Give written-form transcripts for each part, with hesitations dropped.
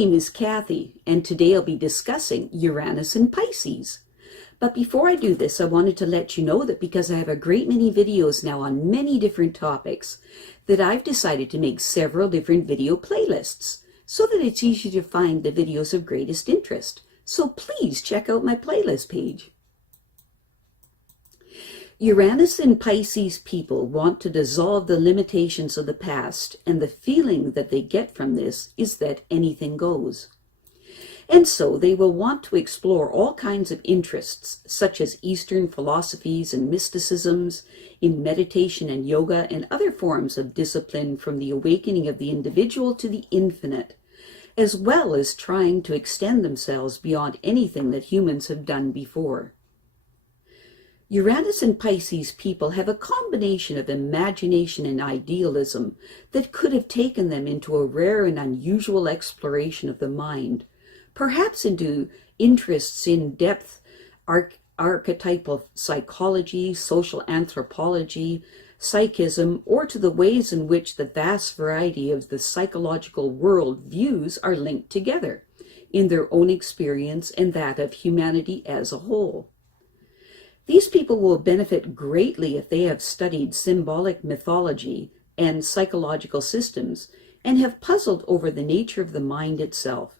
name is Kathy, and today I'll be discussing Uranus and Pisces. But before I do this, I wanted to let you know that because I have a great many videos now on many different topics, that I've decided to make several different video playlists so that it's easy to find the videos of greatest interest. So please check out my playlist page. Uranus and Pisces people want to dissolve the limitations of the past, and the feeling that they get from this is that anything goes. And so they will want to explore all kinds of interests, such as Eastern philosophies and mysticisms, in meditation and yoga and other forms of discipline, from the awakening of the individual to the infinite, as well as trying to extend themselves beyond anything that humans have done before. Uranus and Pisces people have a combination of imagination and idealism that could have taken them into a rare and unusual exploration of the mind, perhaps into interests in depth archetypal psychology, social anthropology, psychism, or to the ways in which the vast variety of the psychological world views are linked together in their own experience and that of humanity as a whole. These people will benefit greatly if they have studied symbolic mythology and psychological systems and have puzzled over the nature of the mind itself.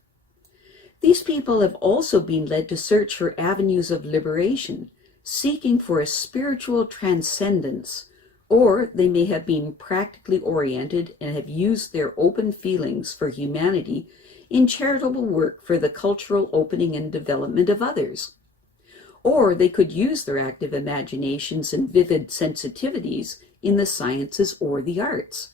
These people have also been led to search for avenues of liberation, seeking for a spiritual transcendence, or they may have been practically oriented and have used their open feelings for humanity in charitable work for the cultural opening and development of others. Or they could use their active imaginations and vivid sensitivities in the sciences or the arts.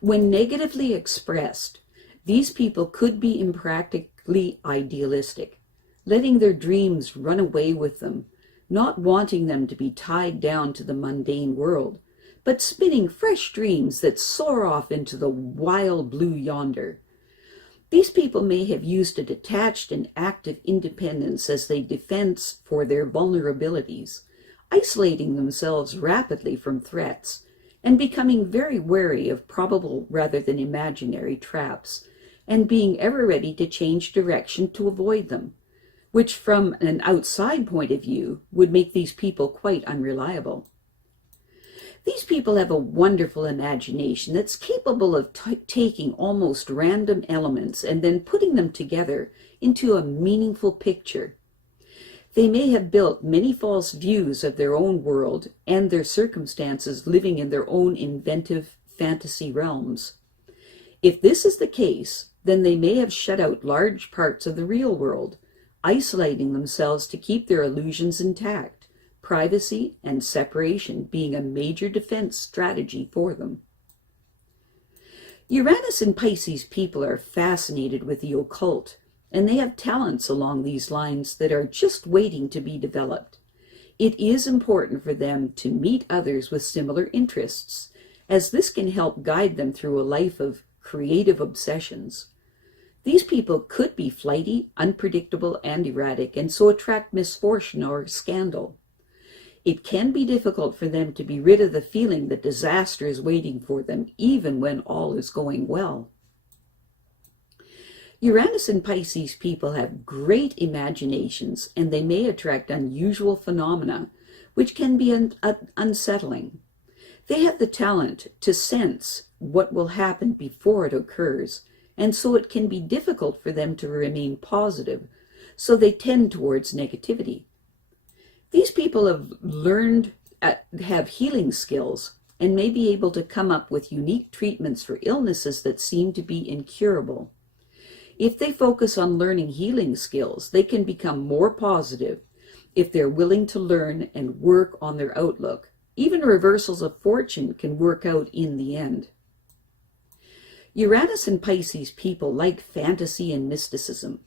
When negatively expressed, these people could be impractically idealistic, letting their dreams run away with them, not wanting them to be tied down to the mundane world, but spinning fresh dreams that soar off into the wild blue yonder. These people may have used a detached and active independence as a defense for their vulnerabilities, isolating themselves rapidly from threats and becoming very wary of probable rather than imaginary traps, and being ever ready to change direction to avoid them, which from an outside point of view would make these people quite unreliable. These people have a wonderful imagination that's capable of taking almost random elements and then putting them together into a meaningful picture. They may have built many false views of their own world and their circumstances, living in their own inventive fantasy realms. If this is the case, then they may have shut out large parts of the real world, isolating themselves to keep their illusions intact, privacy and separation being a major defense strategy for them. Uranus and Pisces people are fascinated with the occult, and they have talents along these lines that are just waiting to be developed. It is important for them to meet others with similar interests, as this can help guide them through a life of creative obsessions. These people could be flighty, unpredictable, and erratic, and so attract misfortune or scandal. It can be difficult for them to be rid of the feeling that disaster is waiting for them, even when all is going well. Uranus and Pisces people have great imaginations, and they may attract unusual phenomena, which can be unsettling. They have the talent to sense what will happen before it occurs, and so it can be difficult for them to remain positive, so they tend towards negativity. These people have learned, have healing skills, and may be able to come up with unique treatments for illnesses that seem to be incurable. If they focus on learning healing skills, they can become more positive if they're willing to learn and work on their outlook. Even reversals of fortune can work out in the end. Uranus and Pisces people like fantasy and mysticism.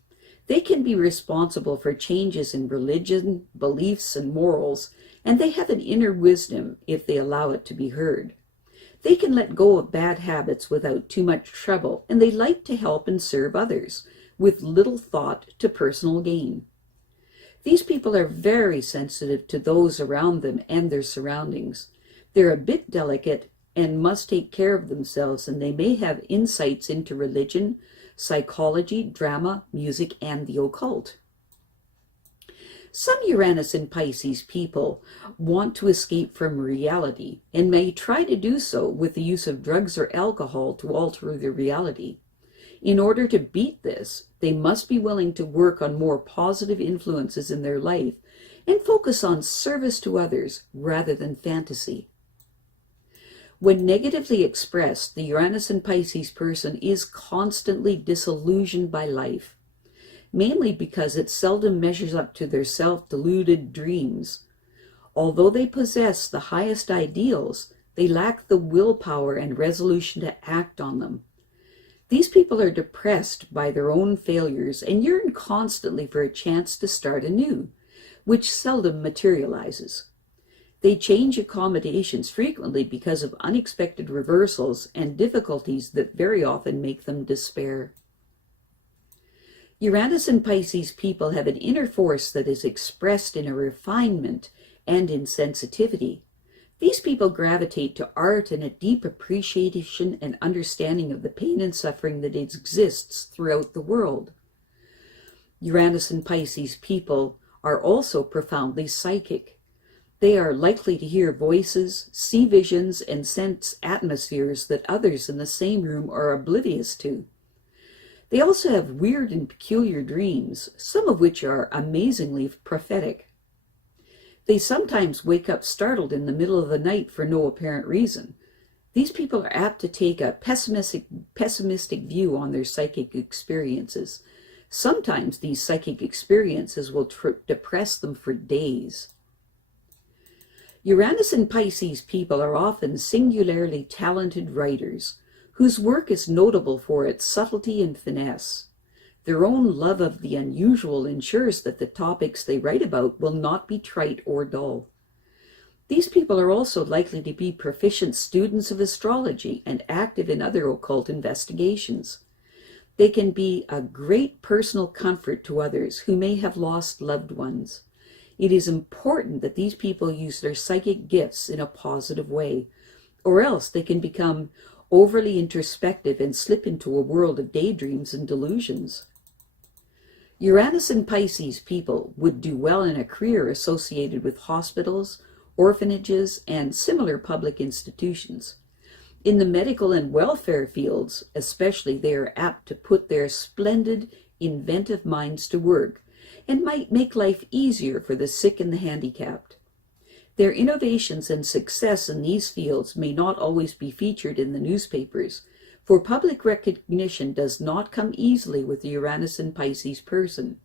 They can be responsible for changes in religion, beliefs, and morals, and they have an inner wisdom if they allow it to be heard. They can let go of bad habits without too much trouble, and they like to help and serve others, with little thought to personal gain. These people are very sensitive to those around them and their surroundings. They're a bit delicate and must take care of themselves, and they may have insights into religion, psychology, drama, music, and the occult. Some Uranus and Pisces people want to escape from reality and may try to do so with the use of drugs or alcohol to alter their reality. In order to beat this, they must be willing to work on more positive influences in their life and focus on service to others rather than fantasy. When negatively expressed, the Uranus and Pisces person is constantly disillusioned by life, mainly because it seldom measures up to their self-deluded dreams. Although they possess the highest ideals, they lack the willpower and resolution to act on them. These people are depressed by their own failures and yearn constantly for a chance to start anew, which seldom materializes. They change accommodations frequently because of unexpected reversals and difficulties that very often make them despair. Uranus and Pisces people have an inner force that is expressed in a refinement and in sensitivity. These people gravitate to art and a deep appreciation and understanding of the pain and suffering that exists throughout the world. Uranus and Pisces people are also profoundly psychic. They are likely to hear voices, see visions, and sense atmospheres that others in the same room are oblivious to. They also have weird and peculiar dreams, some of which are amazingly prophetic. They sometimes wake up startled in the middle of the night for no apparent reason. These people are apt to take a pessimistic view on their psychic experiences. Sometimes these psychic experiences will depress them for days. Uranus and Pisces people are often singularly talented writers, whose work is notable for its subtlety and finesse. Their own love of the unusual ensures that the topics they write about will not be trite or dull. These people are also likely to be proficient students of astrology and active in other occult investigations. They can be a great personal comfort to others who may have lost loved ones. It is important that these people use their psychic gifts in a positive way, or else they can become overly introspective and slip into a world of daydreams and delusions. Uranus and Pisces people would do well in a career associated with hospitals, orphanages, and similar public institutions. In the medical and welfare fields, especially, they are apt to put their splendid, inventive minds to work and might make life easier for the sick and the handicapped. Their innovations and success in these fields may not always be featured in the newspapers, for public recognition does not come easily with the Uranus and Pisces person,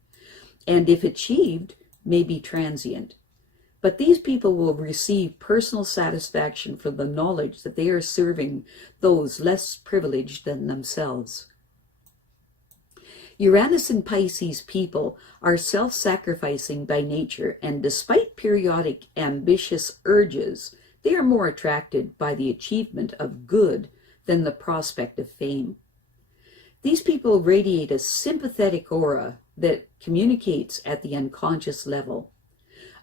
and if achieved, may be transient. But these people will receive personal satisfaction from the knowledge that they are serving those less privileged than themselves. Uranus and Pisces people are self-sacrificing by nature, and despite periodic ambitious urges, they are more attracted by the achievement of good than the prospect of fame. These people radiate a sympathetic aura that communicates at the unconscious level.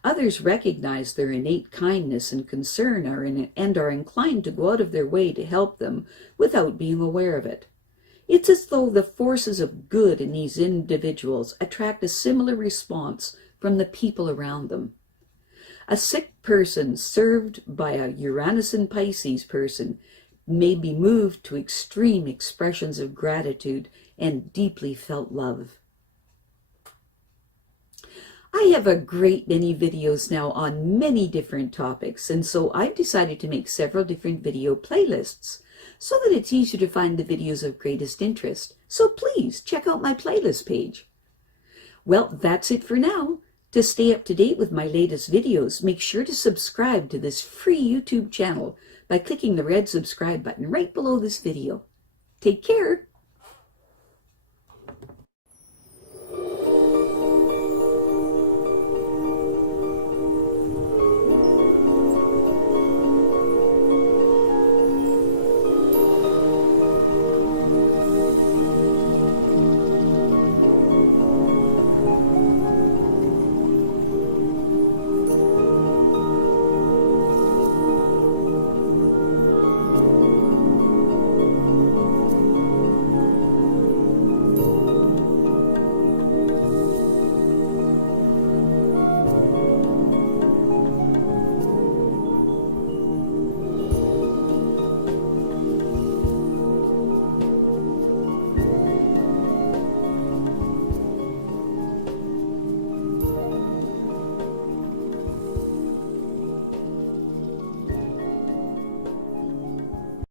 Others recognize their innate kindness and concern and are inclined to go out of their way to help them without being aware of it. It's as though the forces of good in these individuals attract a similar response from the people around them. A sick person served by a Uranus and Pisces person may be moved to extreme expressions of gratitude and deeply felt love. I have a great many videos now on many different topics, and so I've decided to make several different video playlists so that it's easier to find the videos of greatest interest. So please check out my playlist page. Well, that's it for now. To stay up to date with my latest videos, make sure to subscribe to this free YouTube channel by clicking the red subscribe button right below this video. Take care.